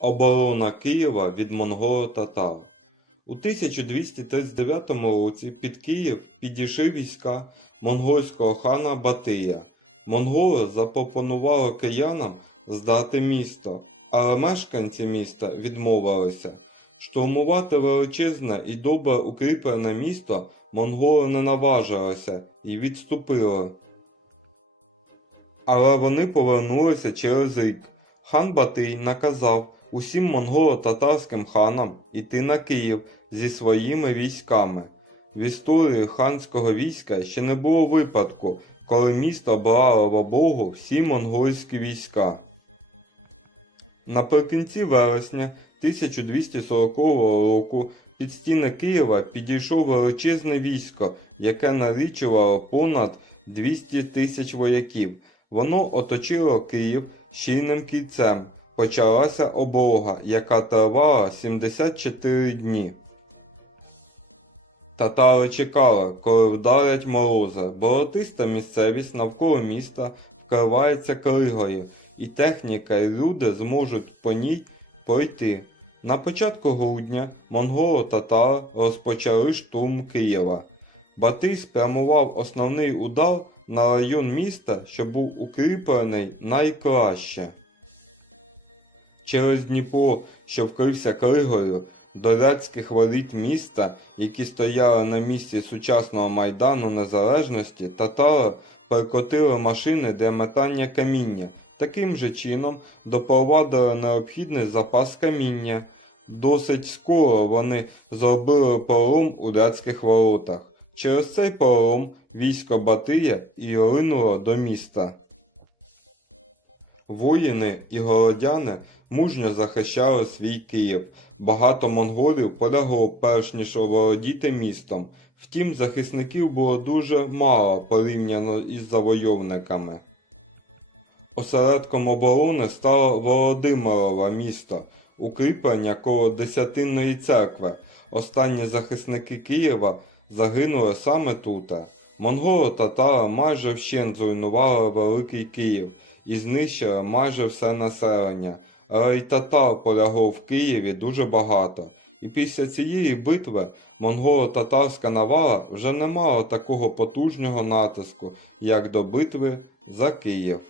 Оборона Києва від монголо-татар. У 1239 році під Київ підійшли війська монгольського хана Батия. Монголи запропонували киянам здати місто, але мешканці міста відмовилися. Штурмувати величезне і добре укріплене місто монголи не наважилися і відступили. Але вони повернулися через рік. Хан Батий наказав усім монголо-татарським ханам іти на Київ зі своїми військами. В історії ханського війська ще не було випадку, коли місто брало в обогу всі монгольські війська. Наприкінці вересня 1240 року під стіни Києва підійшло величезне військо, яке налічувало понад 200 тисяч вояків. Воно оточило Київ щільним кільцем. Почалася облога, яка тривала 74 дні. Татари чекали, коли вдарять морози. Болотиста місцевість навколо міста вкривається кригою, і техніка і люди зможуть по ній пройти. На початку грудня монголо-татари розпочали штурм Києва. Батий спрямував основний удар на район міста, що був укріплений найкраще. Через Дніпро, що вкрився кригою, до рядських воріт міста, які стояли на місці сучасного Майдану Незалежності, татари перекотили машини для метання каміння. Таким же чином допровадили необхідний запас каміння. Досить скоро вони зробили пролом у рядських воротах. Через цей пролом військо Батия і ринуло до міста. Воїни і городяни мужньо захищали свій Київ. Багато монголів полягло перш ніж оволодіти містом. Втім, захисників було дуже мало порівняно із завойовниками. Осередком оборони стало Володимирове місто, укріплення коло Десятинної церкви. Останні захисники Києва загинули саме тут. Монголо-татари майже вщент зруйнували Великий Київ і знищили майже все населення, але й татар полягло в Києві дуже багато. І після цієї битви монголо-татарська навала вже не мала такого потужного натиску, як до битви за Київ.